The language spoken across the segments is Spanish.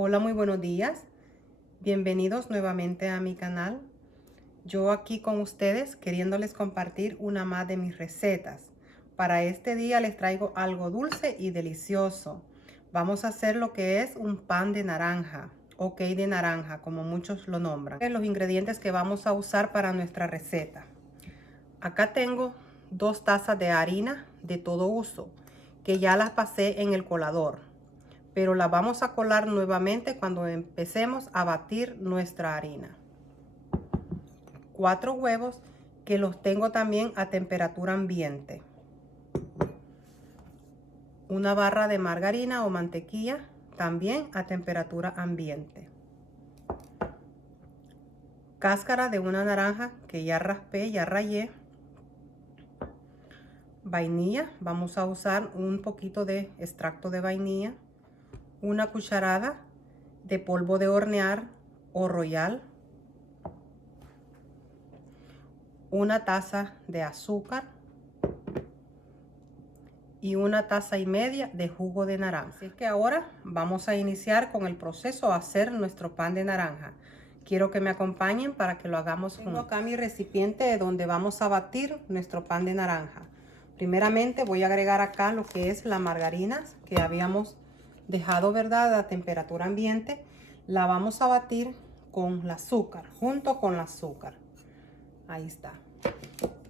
Hola, muy buenos días. Bienvenidos nuevamente a mi canal. Yo aquí con ustedes queriéndoles compartir una más de mis recetas. Para este día les traigo algo dulce y delicioso. Vamos a hacer lo que es un pan de naranja o cake de naranja, como muchos lo nombran. Los ingredientes que vamos a usar para nuestra receta. Acá tengo 2 tazas de harina de todo uso que ya las pasé en el colador, pero la vamos a colar nuevamente cuando empecemos a batir nuestra harina. 4 huevos que los tengo también a temperatura ambiente. Una barra de margarina o mantequilla también a temperatura ambiente. Cáscara de una naranja que ya raspé, ya rayé. Vainilla, vamos a usar un poquito de extracto de vainilla. Una cucharada de polvo de hornear o royal, una taza de azúcar y una taza y media de jugo de naranja. Así que ahora vamos a iniciar con el proceso a hacer nuestro pan de naranja. Quiero que me acompañen para que lo hagamos juntos. Tengo acá mi recipiente donde vamos a batir nuestro pan de naranja. Primeramente voy a agregar acá lo que es la margarina que habíamos dejado, ¿verdad?, a temperatura ambiente. La vamos a batir con el azúcar, junto con el azúcar. Ahí está.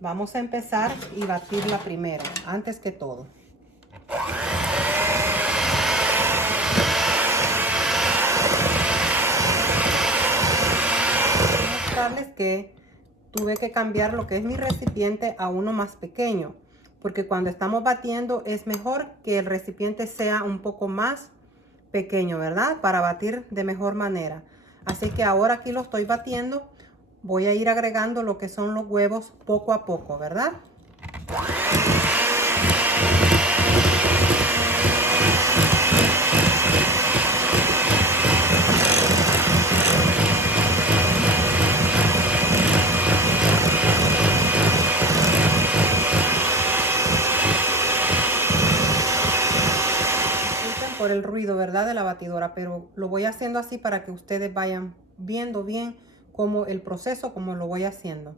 Vamos a empezar y batirla primero, antes que todo. Quiero mostrarles que tuve que cambiar lo que es mi recipiente a uno más pequeño, porque cuando estamos batiendo es mejor que el recipiente sea un poco más pequeño, ¿verdad? Para batir de mejor manera. Así que ahora aquí lo estoy batiendo. Voy a ir agregando lo que son los huevos poco a poco, ¿verdad? Por el ruido, ¿verdad?, de la batidora, pero lo voy haciendo así para que ustedes vayan viendo bien cómo el proceso, cómo lo voy haciendo.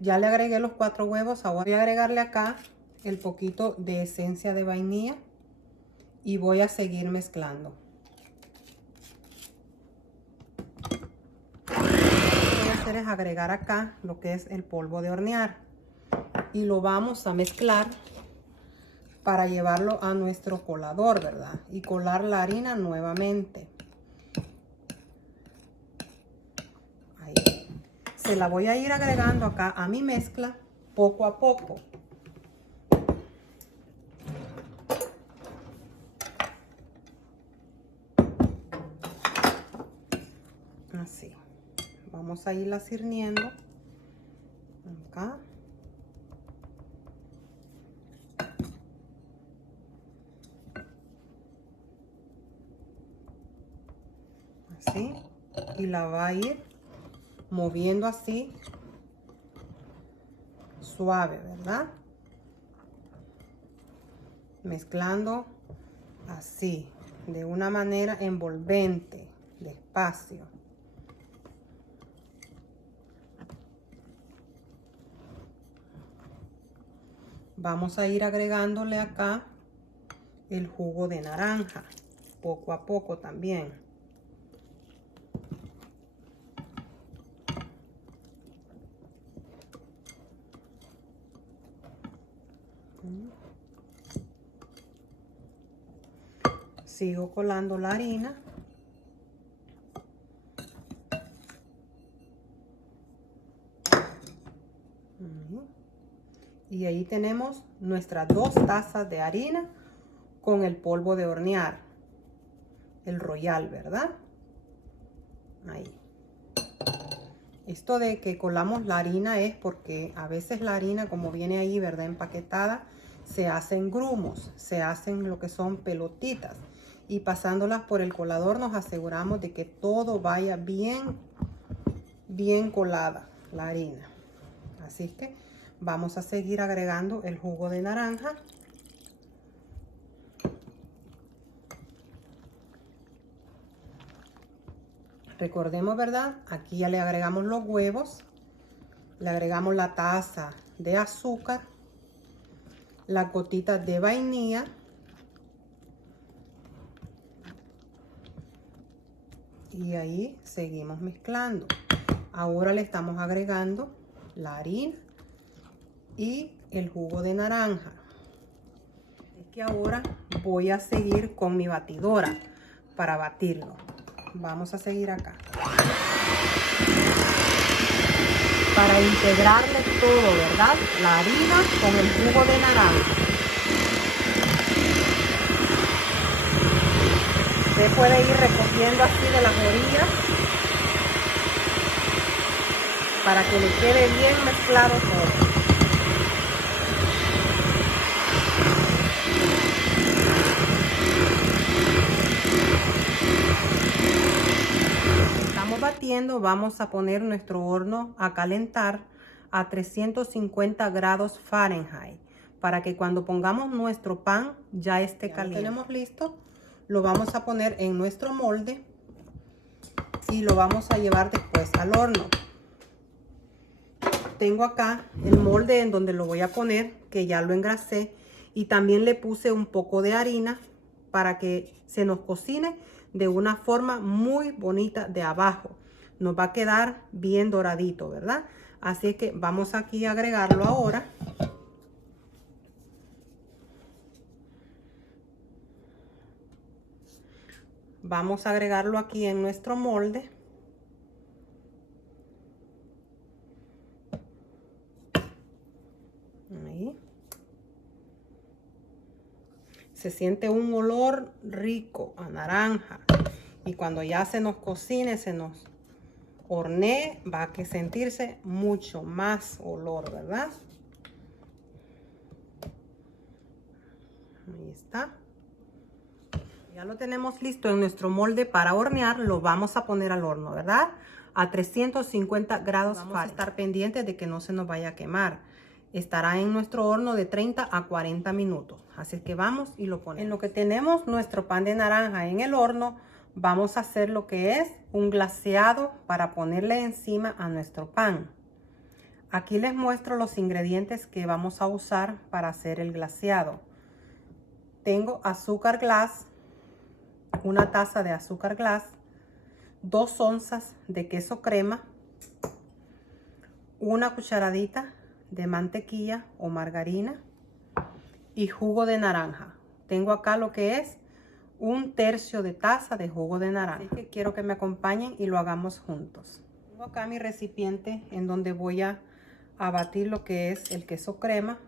Ya le agregué los 4 huevos. Ahora voy a agregarle acá el poquito de esencia de vainilla y voy a seguir mezclando. Lo que voy a hacer es agregar acá lo que es el polvo de hornear y lo vamos a mezclar para llevarlo a nuestro colador, ¿verdad? Y colar la harina nuevamente. Ahí. Se la voy a ir agregando acá a mi mezcla poco a poco. Así. Vamos a irla sirviendo acá. Así. Y la va a ir moviendo así, suave, ¿verdad? Mezclando así, de una manera envolvente, despacio. Vamos a ir agregándole acá el jugo de naranja, poco a poco también. Sigo colando la harina. Y ahí tenemos nuestras 2 tazas de harina con el polvo de hornear, el royal, ¿verdad? Ahí. Esto de que colamos la harina es porque a veces la harina, como viene ahí, ¿verdad?, empaquetada, se hacen grumos, se hacen lo que son pelotitas. Y pasándolas por el colador nos aseguramos de que todo vaya bien colada la harina. Así es que vamos a seguir agregando el jugo de naranja. Recordemos, ¿verdad? Aquí ya le agregamos los huevos, le agregamos la taza de azúcar, las gotitas de vainilla y ahí seguimos mezclando. Ahora le estamos agregando la harina y el jugo de naranja. Es que ahora voy a seguir con mi batidora para batirlo. Vamos a seguir acá. Para integrarle todo, ¿verdad? La harina con el jugo de naranja. Usted puede ir recogiendo así de las orillas para que le quede bien mezclado todo. Estamos batiendo, vamos a poner nuestro horno a calentar a 350 grados Fahrenheit para que cuando pongamos nuestro pan ya esté caliente. Lo tenemos listo, lo vamos a poner en nuestro molde y lo vamos a llevar después al horno. Tengo acá el molde en donde lo voy a poner, que ya lo engrasé, y también le puse un poco de harina para que se nos cocine de una forma muy bonita de abajo. Nos va a quedar bien doradito, ¿verdad? Así que vamos aquí a agregarlo ahora. Vamos a agregarlo aquí en nuestro molde. Ahí. Se siente un olor rico a naranja. Y cuando ya se nos cocine, se nos hornee, va a sentirse mucho más olor, ¿verdad? Ahí está. Ya lo tenemos listo en nuestro molde para hornear. Lo vamos a poner al horno, ¿verdad? A 350 grados Fahrenheit. Vamos a estar pendientes de que no se nos vaya a quemar. Estará en nuestro horno de 30 a 40 minutos. Así que vamos y lo ponemos. En lo que tenemos nuestro pan de naranja en el horno, vamos a hacer lo que es un glaseado para ponerle encima a nuestro pan. Aquí les muestro los ingredientes que vamos a usar para hacer el glaseado. Tengo azúcar glass, una taza de azúcar glass, 2 onzas de queso crema, una cucharadita de mantequilla o margarina y jugo de naranja. Tengo acá lo que es 1/3 de taza de jugo de naranja. Así que quiero que me acompañen y lo hagamos juntos. Tengo acá mi recipiente en donde voy a batir lo que es el queso crema.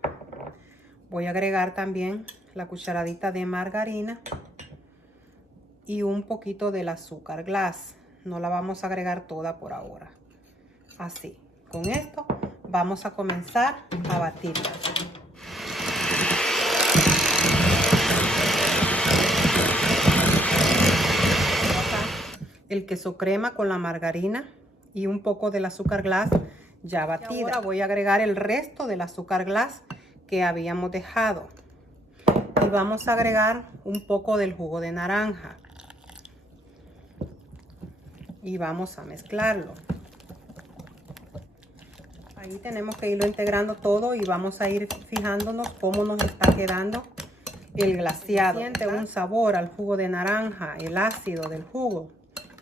Voy a agregar también la cucharadita de margarina y un poquito del azúcar glass. No la vamos a agregar toda por ahora. Así, con esto vamos a comenzar a batirla. El queso crema con la margarina y un poco del azúcar glass ya batida. Y ahora voy a agregar el resto del azúcar glass que habíamos dejado. Y vamos a agregar un poco del jugo de naranja. Y vamos a mezclarlo. Ahí tenemos que irlo integrando todo y vamos a ir fijándonos cómo nos está quedando el glaseado. Siente un sabor al jugo de naranja, el ácido del jugo,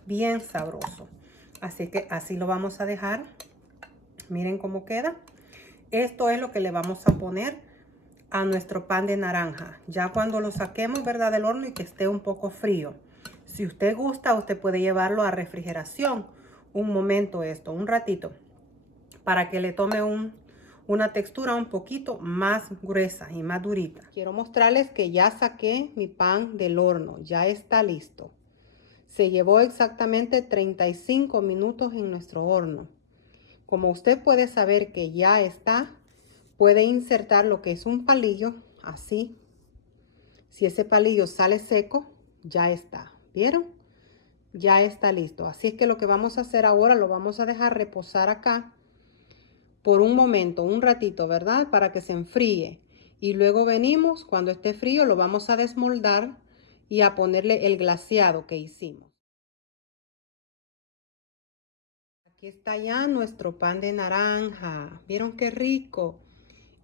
bien sabroso. Así que así lo vamos a dejar. Miren cómo queda. Esto es lo que le vamos a poner a nuestro pan de naranja. Ya cuando lo saquemos, ¿verdad?, del horno y que esté un poco frío. Si usted gusta, usted puede llevarlo a refrigeración un momento un ratito, para que le tome una textura un poquito más gruesa y más durita. Quiero mostrarles que ya saqué mi pan del horno. Ya está listo. Se llevó exactamente 35 minutos en nuestro horno. Como usted puede saber que ya está, puede insertar lo que es un palillo, así. Si ese palillo sale seco, ya está. ¿Vieron? Ya está listo. Así es que lo que vamos a hacer ahora, lo vamos a dejar reposar acá por un momento, un ratito, ¿verdad? Para que se enfríe. Y luego venimos, cuando esté frío, lo vamos a desmoldar y a ponerle el glaseado que hicimos. Aquí está ya nuestro pan de naranja. ¿Vieron qué rico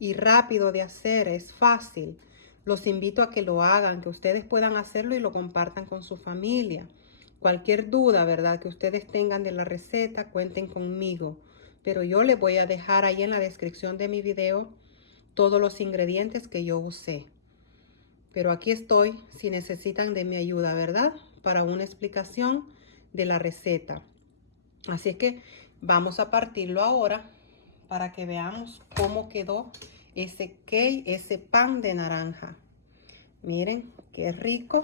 y rápido de hacer? Es fácil. Los invito a que lo hagan, que ustedes puedan hacerlo y lo compartan con su familia. Cualquier duda, ¿verdad?, que ustedes tengan de la receta, cuenten conmigo. Pero yo les voy a dejar ahí en la descripción de mi video todos los ingredientes que yo usé. Pero aquí estoy si necesitan de mi ayuda, ¿verdad?, para una explicación de la receta. Así es que vamos a partirlo ahora para que veamos cómo quedó ese cake, ese pan de naranja. Miren qué rico.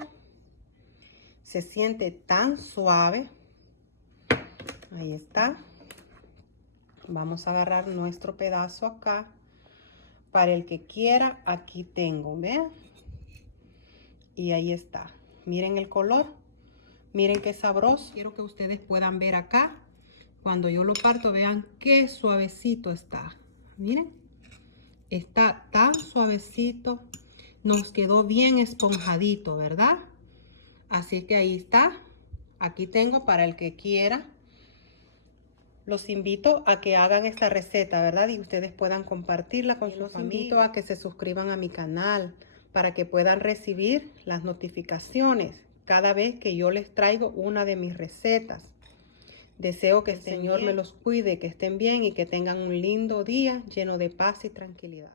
Se siente tan suave. Ahí está. Vamos a agarrar nuestro pedazo acá. Para el que quiera, aquí tengo, ¿vean? Y ahí está. Miren el color. Miren qué sabroso. Quiero que ustedes puedan ver acá. Cuando yo lo parto, vean qué suavecito está. Miren. Está tan suavecito. Nos quedó bien esponjadito, ¿verdad? Así que ahí está. Aquí tengo para el que quiera. Los invito a que hagan esta receta, ¿verdad? Y ustedes puedan compartirla con su familia. Los invito a que se suscriban a mi canal para que puedan recibir las notificaciones cada vez que yo les traigo una de mis recetas. Deseo que el Señor me los cuide, que estén bien y que tengan un lindo día lleno de paz y tranquilidad.